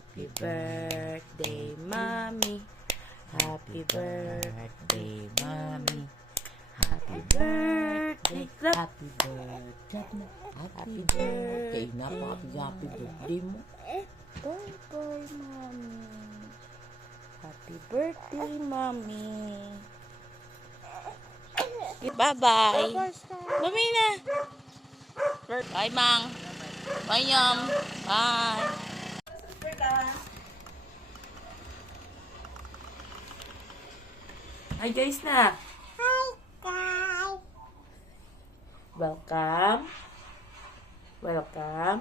Happy birthday, mommy. Happy birthday, mommy. Happy birthday, Happy birthday. Happy birthday. Happy birthday mo. Bye-bye, mommy. Happy birthday, mommy. Bye-bye. Bye na. Bye, Mang. Bye, Yum. Bye. Hi, guys na. Hi, guys. Welcome. Welcome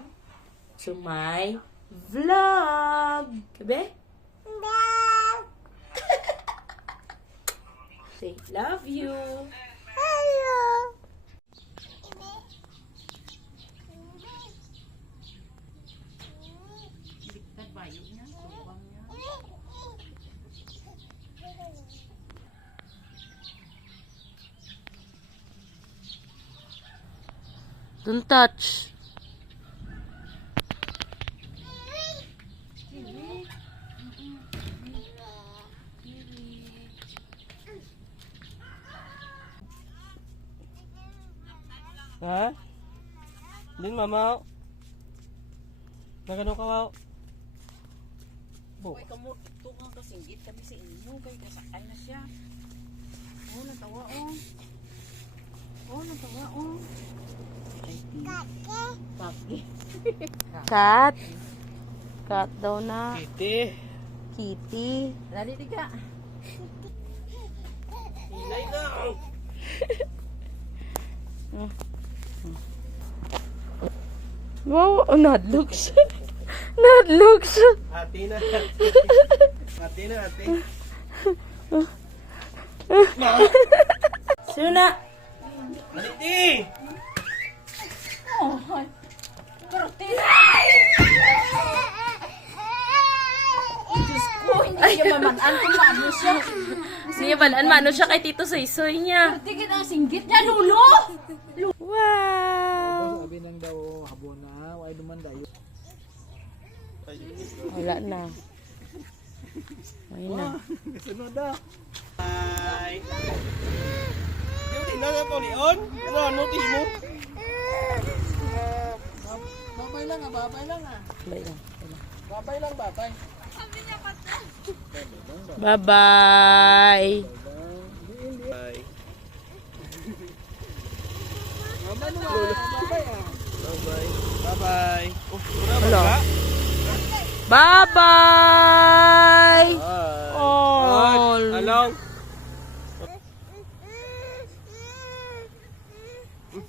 to my vlog. Kabe? Dad. Say, love you. Hello. Don't touch. Ha? Din mama. Nagano ka wow? Bo. Kay kamo ito kang kasinggit kami sa inyo kay kasakay na siya. Oh, natawa oh. Oh, natawa oh. Kaki. Cat. Cat daw na. Kitty. Kitty. Lali tiga. Hinay na. Wow, oh, nadlooks. Nadlooks. Ate na. Ate na ate. Suna. Ate. Hindi niya mamanaan kung ano siya. Niya balaan mano siya kay Tito Soysoy niya. Tingin ang singgit niya, Lulo! Wow. Sabi nang daw habon na. Why duman dayo. Wala na. Ayun na. Kasunod na. Bye. Yung na po lion. Ano ti mo? Babay lang ah, babay lang ah. Bye lang. Babay lang, babay. Bye-bye. Bye. Mama naman, babay ah. Bye-bye. Bye-bye. Oh, Hello. ba? Bye-bye. Bye. Oh. Hello.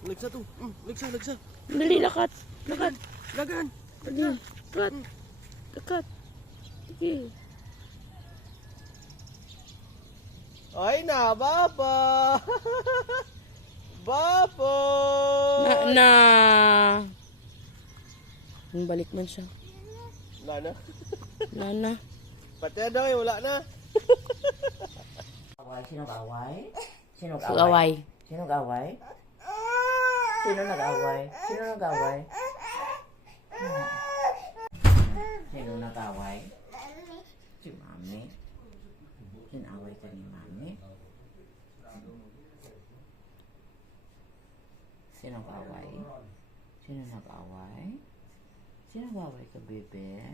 Ligsa to. Ligsa. Dali, lakat. Lakat. Lagan. Dali. Lakat. Lakat. Sige. Ay na, baba. Babo. Na. Balik man siya. Lana. Lana. Pati daw wala na. Away, sino away? Sino Away. Sino away? Sino nag-away? Sino nag-away? Sino nag-away? Si Mami. Sinaway ka ni Mami. Sino nag-away? Sino nag-away? Sino nag-away ka, bebe?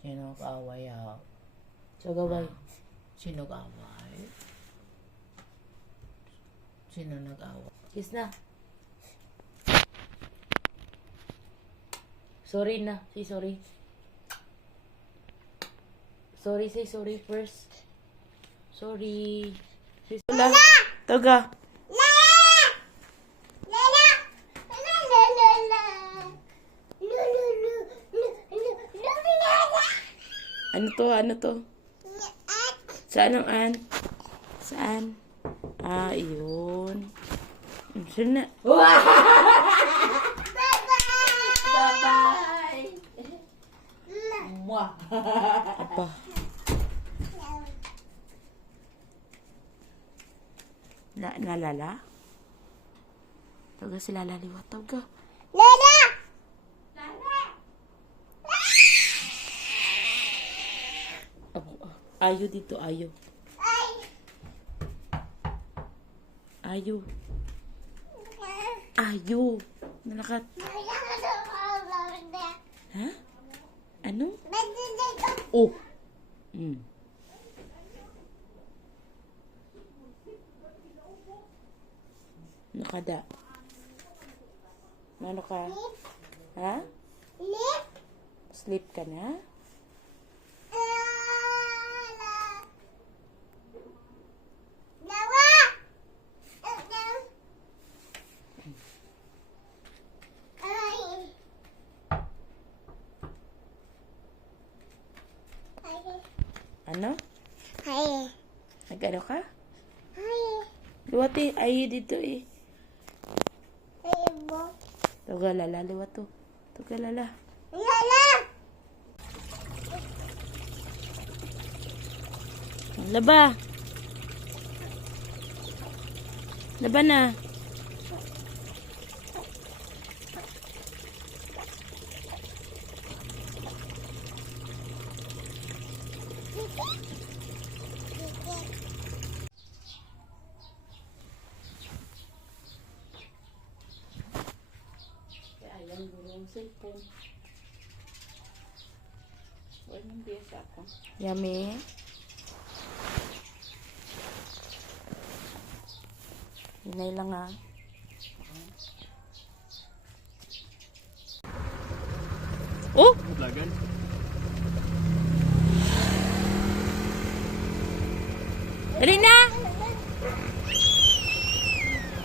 Sino nag-away ah? Sagaway. Sino nag-away? Sino nag-away? Kiss na. Sorry na. Say sorry. Sorry, say sorry first. Sorry. Say sorry. Taga. Ano to? Ano to? Saan ang an? Saan? Ah, yun. Saan na? Bye-bye! 拜拜。Mwah. Apa? Nalala? Taga sila laliwat. Taga. Lala! Ayo dito, ayo. Ayo. Ayo. Nalakat. Ha? Ano? Oh. Nakada. Ano ka? Ha? Lip! Sleep ka na? Lawa! Ano? Hai. Nag-ano ka? Hai. Luwat eh. Ayo dito eh. Ibu. Tugalala, luwat to. Tugalala. Lala! Laba. Laba na. Ayan, gulong cellphone. Huwag mong biyasa ako. Yummy. Hinay lang ah. Oh! Lagan. Dali na!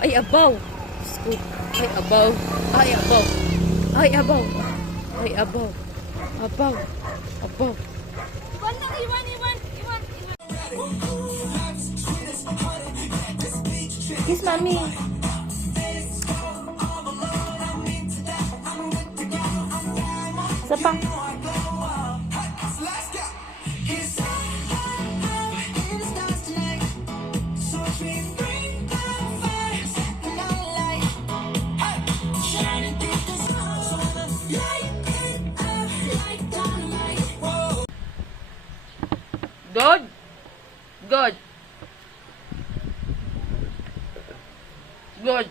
Ay, abaw! Scoot. Ay, abaw! Ay, abaw! Ay, abaw! Ay, abaw! Abaw! Abaw! Iwan na, iwan. Kiss, mami! Isa pa. Good. Good. Good.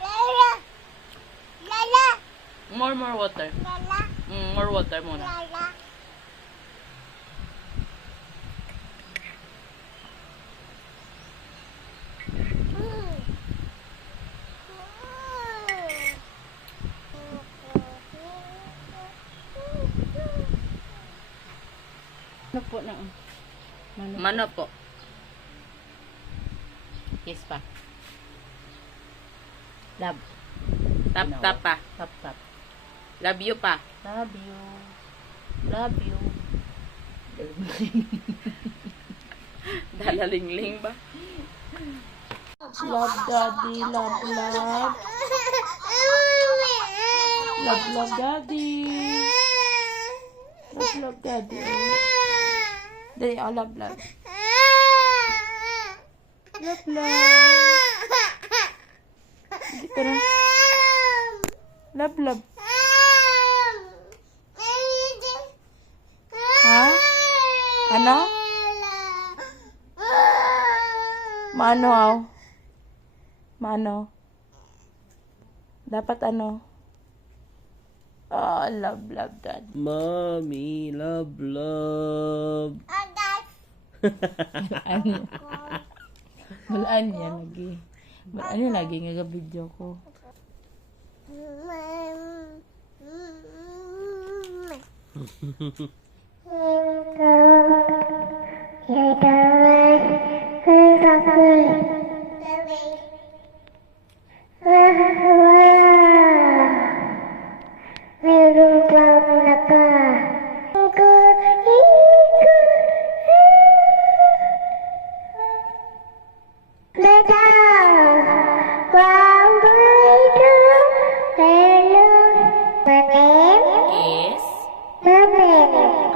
Lala! Lala! More water. Lala! More water muna. Lala! Ano po na? Mano po. Kiss pa. Love. Tap tap pa. Tap tap. Love you pa. Love you. Love you. Dalalingling ba? Love daddy, love love. Love love daddy. Love love daddy. Dali, oh, love love. Love love. Hindi ka na. Love love. Ha? Ano? Mano, aw? Mano? Dapat ano? Oh, love, love, dad. Mommy, love, love. Malaan niya lagi. Malaan niya lagi nga video ko. Is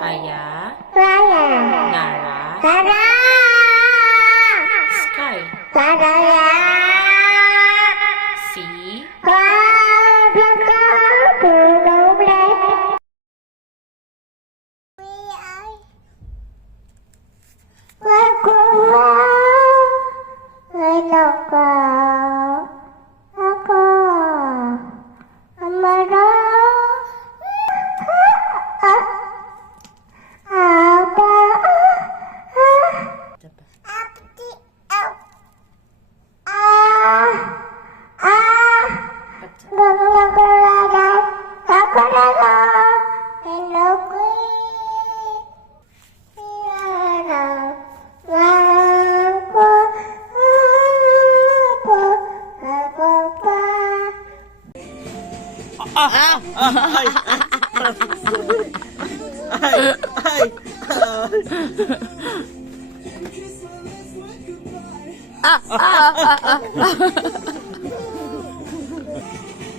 Aya Nara Sky Si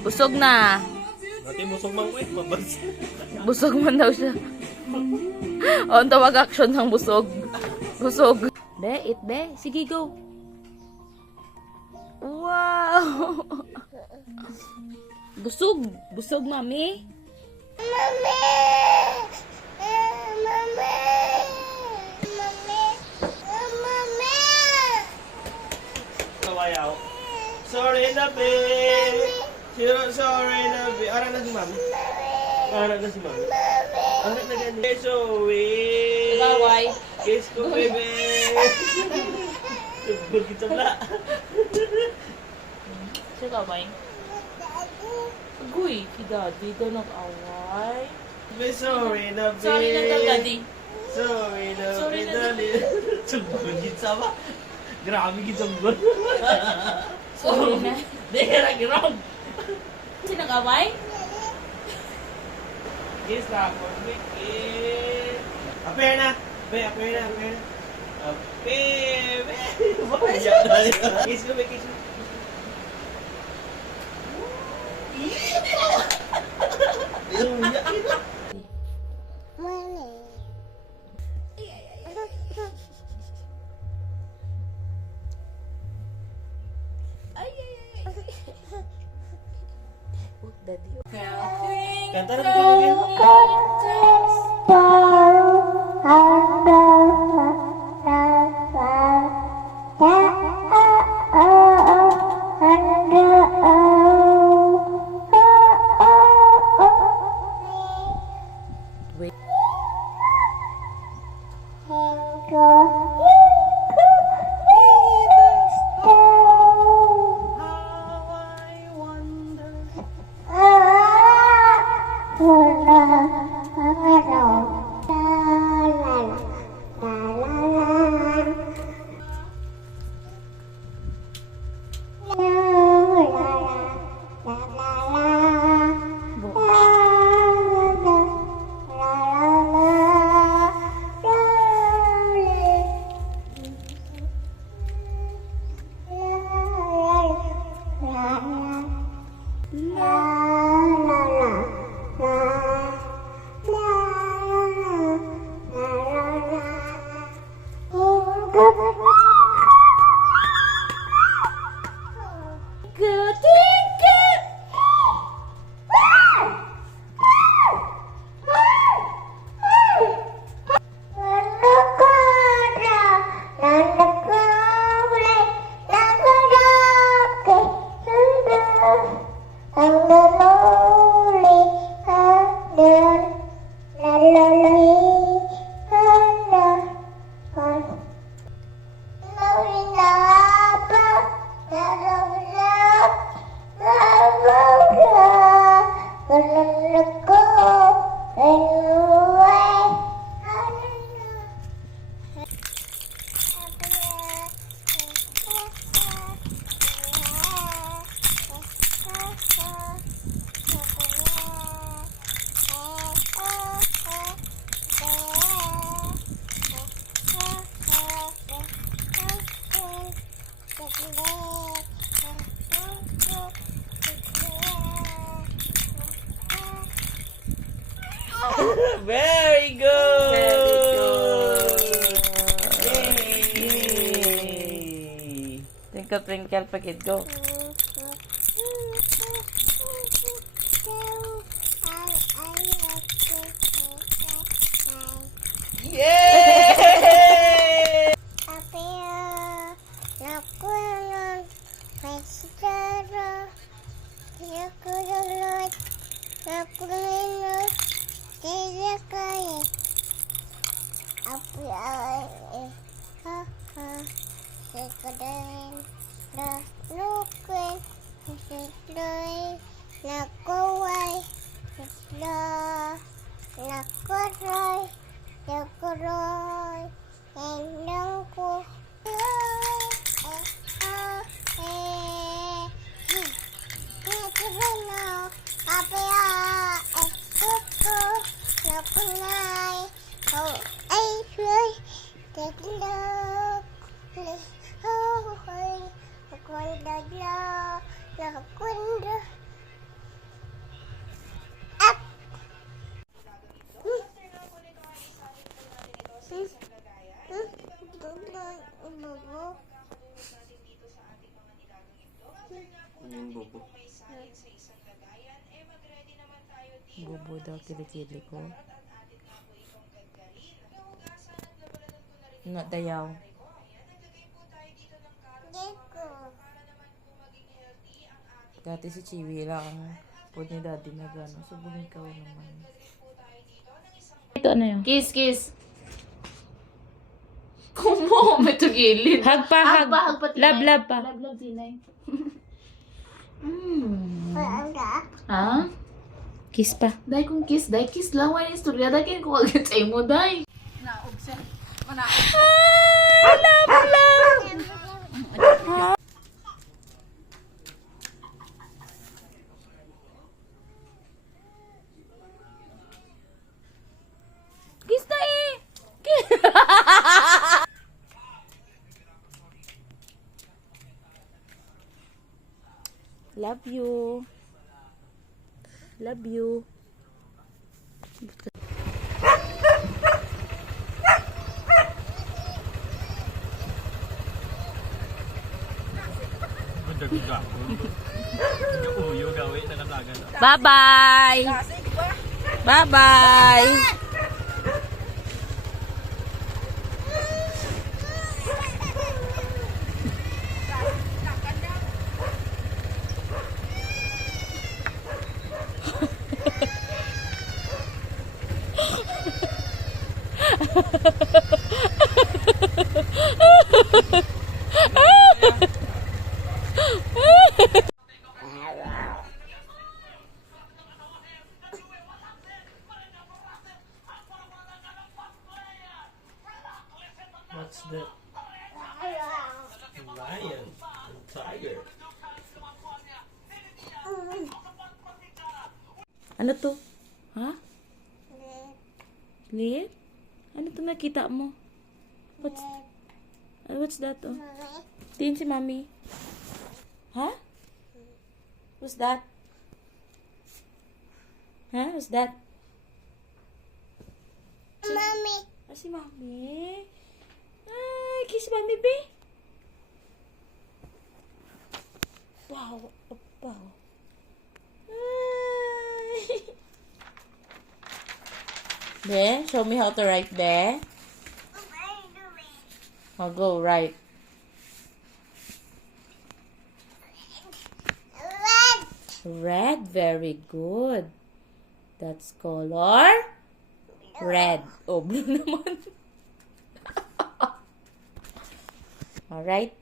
Busog na. Nanti busog man ko eh, mabas. Busog man daw siya. O, ang tawag action ng busog. Busog. Be, eat be. Sige, go. Wow. Busog. Busog, mami. Kawayaw. Sorry na be. Sorry na be. Ara na si mami. Ara na si mami. Ara na gani. Sorry. Kaway. Kiss ko bebe. Tugod kita bla. Siya kaway. Uy, si daddy daw nag-away. Be sorry na be. Sorry na daw, daddy. Sorry na Sorry be. na, Daddy. Tugod kita ba? Grabe kita tugod. Sorry na. Dehera girong. Si nag-away? Kiss na ako. Kiss. Aper na. Be, aper na. Aper na. Aper. Be. Kiss ko, be. Kiss ko. Daddy. Kanta na bigyan. Wait. Twinkle, twinkle, pagid go. Yay! Yung bubo. Bubo daw, kilikili ko. Not dayaw. Dati si Chiwi lang ang pod ni daddy na gano'n. So, bumikaw naman. Ito ano yun? Kiss, kiss. Kumo, may tugilid. Hug pa, hug. Hug pa, Love, love pa. Love, love, tinay. Ha? Kiss pa. Dahil kung kiss, dahil kiss lang. Wala yung istorya. Dahil kayo kung agad sa imo, dahil. Naog siya. Manaog. Love, love. Kiss na eh. Love you. Love you. Bye-bye. Bye-bye. What's that? Lion and tiger. Ano to? Ha? Lit? Ano to nakita mo? What's that? Oh? Tingin si Mami. Ha? What's that? Ha? What's that? Mommy. Ah, si Mami. Ay, kiss Mami, be. Wow. Wow. Ay. Be, show me how to write, be. I'll go right. Red, very good. That's color red. Oh, blue naman. Alright.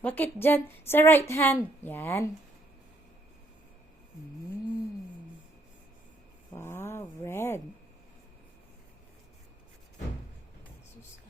Bakit dyan? Sa right hand. Yan. Wow, red. Sus.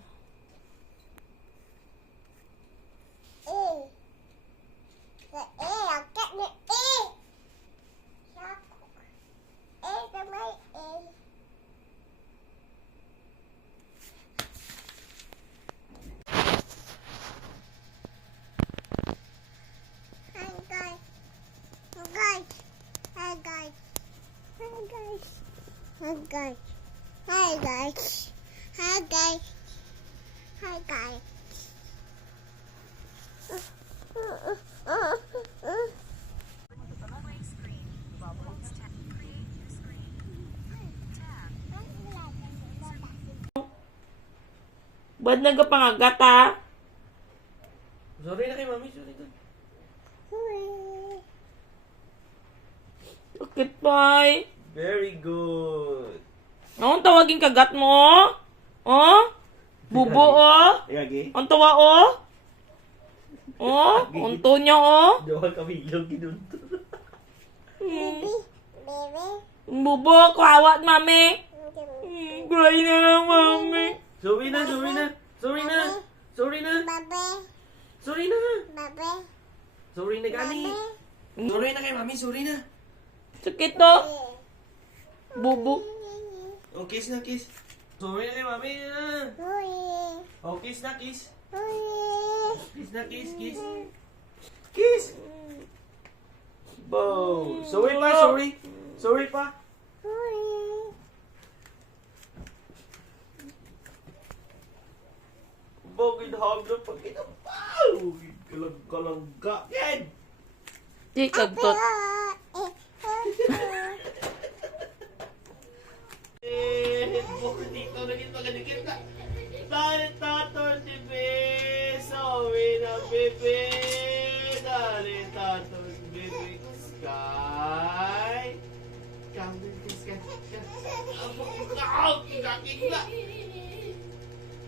Ba't nagkapangagat ha? Sorry na kay mami, sorry na. Bakit pa? Very good. Anong tawagin kagat mo? Oh? Bubo oh? Lagi. Ang tawa oh? Oh? Unto niya oh? Dawal kami ilog ginunto. Baby. Baby. Bubo, kawat mami. Cry na lang mami. Sorry na, sorry na. Sorry na. Sorry na. Baby. Sorry na. Baby. Sorry na gani. Sorry na kay mami, sorry na. Sakit to. Bubo. Oh, kiss na, kiss. Sorry na kay mami. Uy. Oh, kiss na, kiss. Uy. Kiss na, kiss, kiss. Kiss. Bow. Sorry pa, sorry. Sorry pa. Uy. Bogid haglo pag kinapaw. Kalang-kalangga. Yan. Di kagtot. Bukod dito, naging magadikit na. Dahil tato, bebe. Sorry na, bebe. Dahil tato, bebe. Sky. Kamil ka, Sky. Abo ko ka. Kikakikla.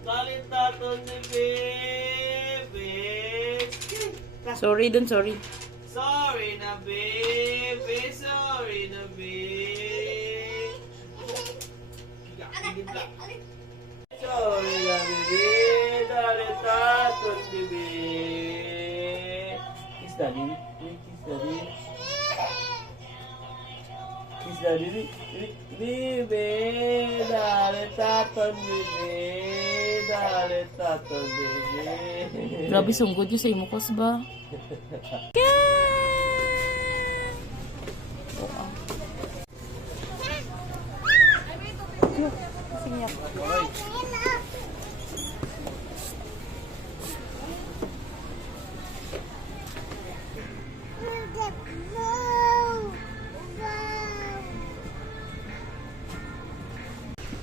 Dahil tato, bebe. Sorry dun, sorry. Sorry na, baby. Sorry na, baby. Kikakikla. Sorry na, baby. Dahil tato, bebe. Kiss daddy. Kiss daddy. Kiss daddy. Bebe. Dahil tato, bebe. Dahil tato, bebe. Grabe sunggod yun sa imukos ba?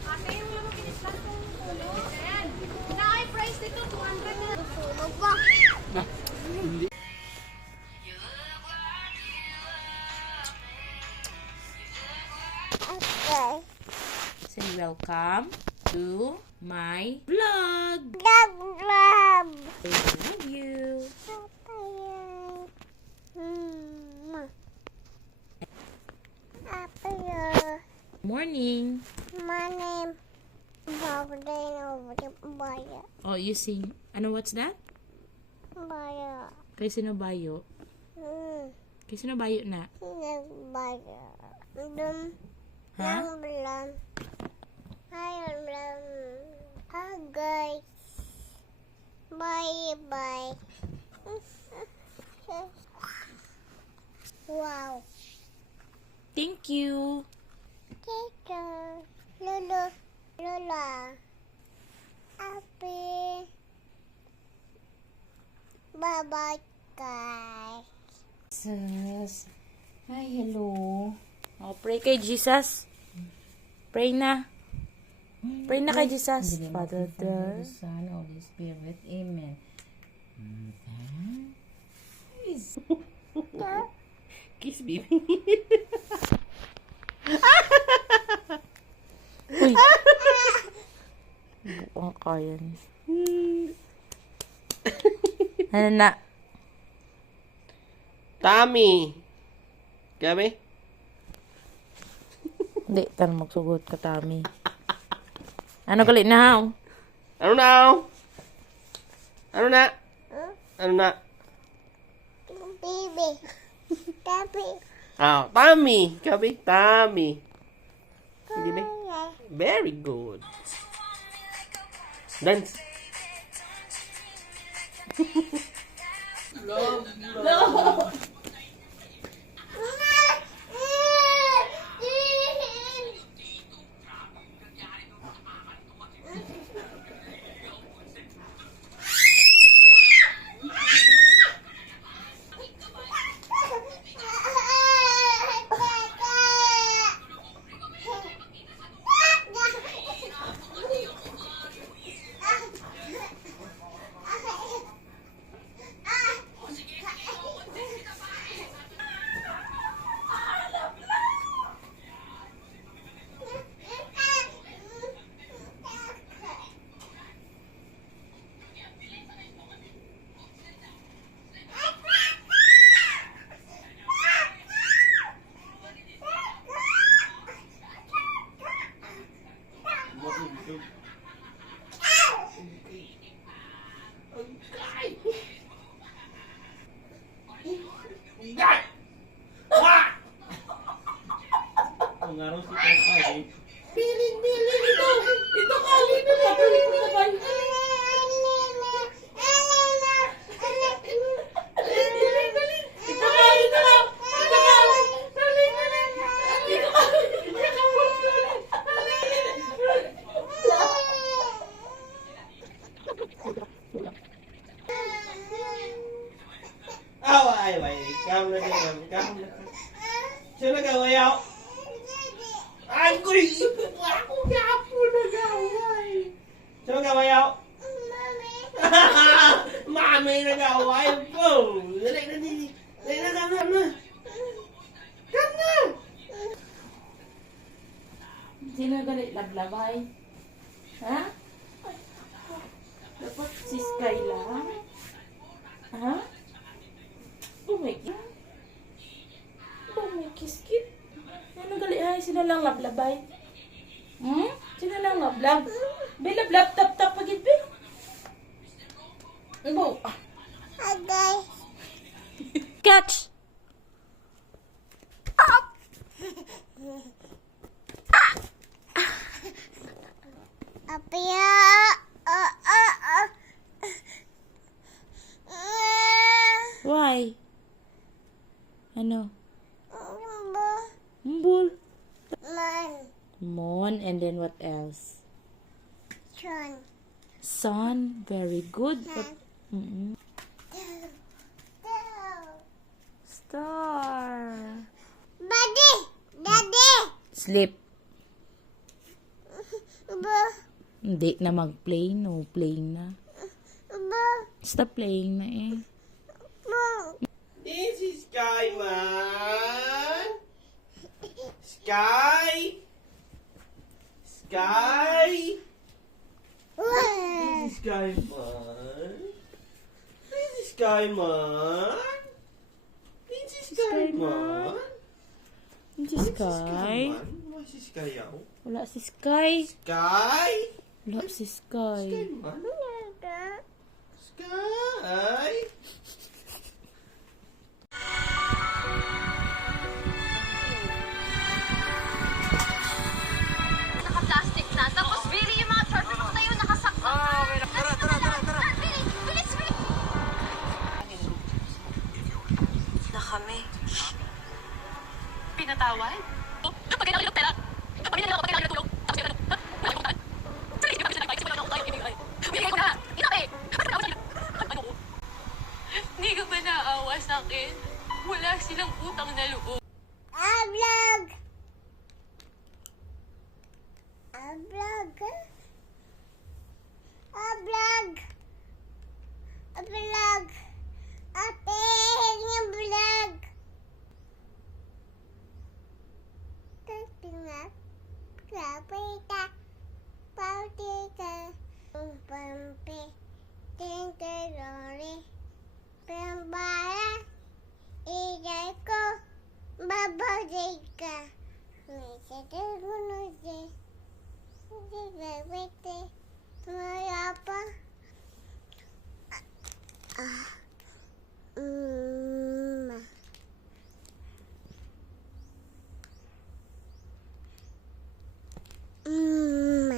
Ate, yung laro kinislan kong ulo. Ayan. Na-price dito, 200 na. Sunog ba? Okay. Say welcome to my vlog. Dog love. I love you. Apple. Morning. My name is Baya. Oh, you sing. Ano, what's that? Baya. Kay sino bayo? Kay sino bayo na? Baya. Ha? Guys. Bye bye. Wow. Thank you. Teacher. Lulu. Lula. Happy. Bye bye guys. Jesus. Hi, hello. Oh, pray kay Jesus. Pray na. Pray na kay Jesus. Father, the Son, Holy Spirit. Amen. Kiss baby. Uy. Buong kaya niya. Ano na? Tommy. Kami? Hindi, tanong magsugot ka, Tami. Ano galit na, haw? Ano na? Ano na? Ano na? Baby. Baby. Ah, Tommy. Kami? Tommy. Hindi ba? Very good. Dance. Agay! Agay! Wah! Ang araw si Tatay. Piling ito! Ito kali na lang! Piling na ba? Ay, cam na din, cam na. Sino nagawayaw? Ay, kuy! Ako gapo nagaway! Sino nagawayaw? Mami nagaway po! Dali na din. Dali na, cam na. Cam na! Sino galit lablabay? Ha? Dapat si Sky lang? Ha? Bumikit? Bumikiskit? Ano galit ay? Sino lang lablabay? Hmm? Sino lang lablab? Be, lablab, tap-tap pagit, be. Bo. Agay. Catch! Apia. Why? Ano? Mbul. Man. Mon, and then what else? Chun. Sun, very good. But, Star. Daddy. Daddy. Sleep. Ba. Hindi na mag-play. No, playing na. Ba. Stop playing na eh. Ba. This is Sky, man! Sky! Sky! This is Sky, man! This is Sky, man! This is Sky, man! Si Sky? Why si Sky, yaw? Wala si Sky. Sky! Wala si Sky. Sky, man! Sky! Naka-plastic na. Tapos, Billy, yung mga short mo na yun nakasakto. Tara. Bilis. Na kami. Pinatawad? Kapag kailangan ng pera. Kapag kailangan ng tulong. Tapos kailangan ng nakalimutan. Sige, kasi nagbayad. Sige, ako tayo ibigay. Bigay ko na. Inabi. Ano? Hindi ka ba naawa sa akin? Wala silang utang na loob. Vlog. Vlog. Vlog. Vlog. Ate, yung vlog. Tingnan. Kapita. Pautita. Pampi. Tingkalori. Pambara. Igay ko. Babagay ka. May sasagunan siya. Hindi babete. Maya pa. Ma. Ma. Ma.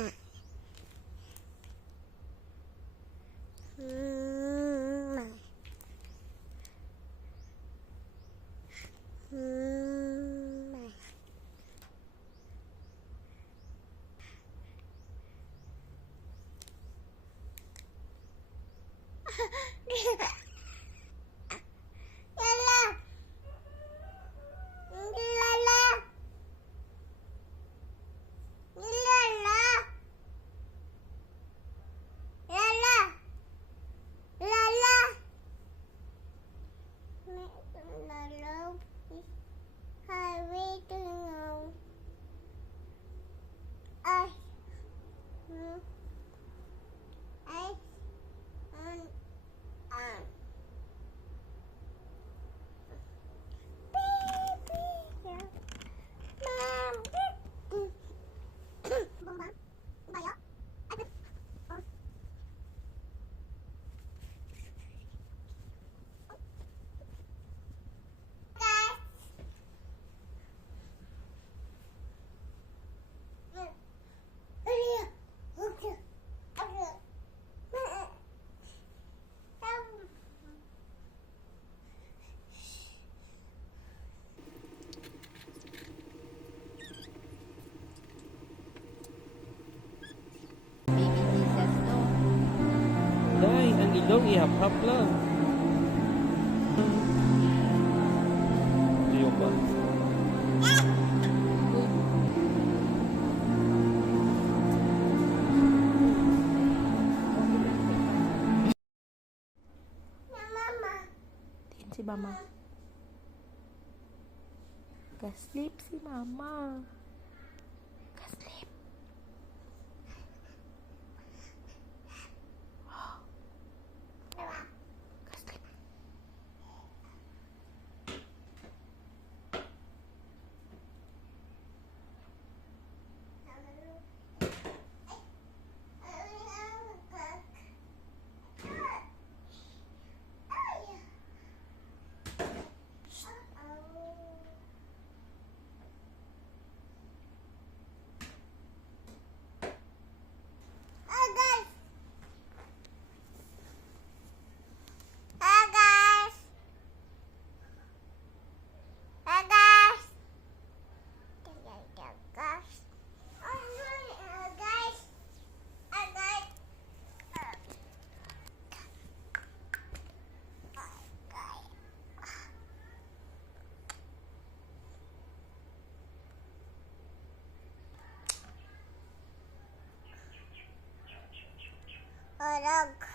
Lala. Lala. Lala. Lala. Lala. Lala. Highway to know. I. I. Ay, ang ilong, ihap-hap lang. Ayaw ba? Tingin si mama. Ka-sleep si mama. Ka-sleep. Ka-sleep. Orog.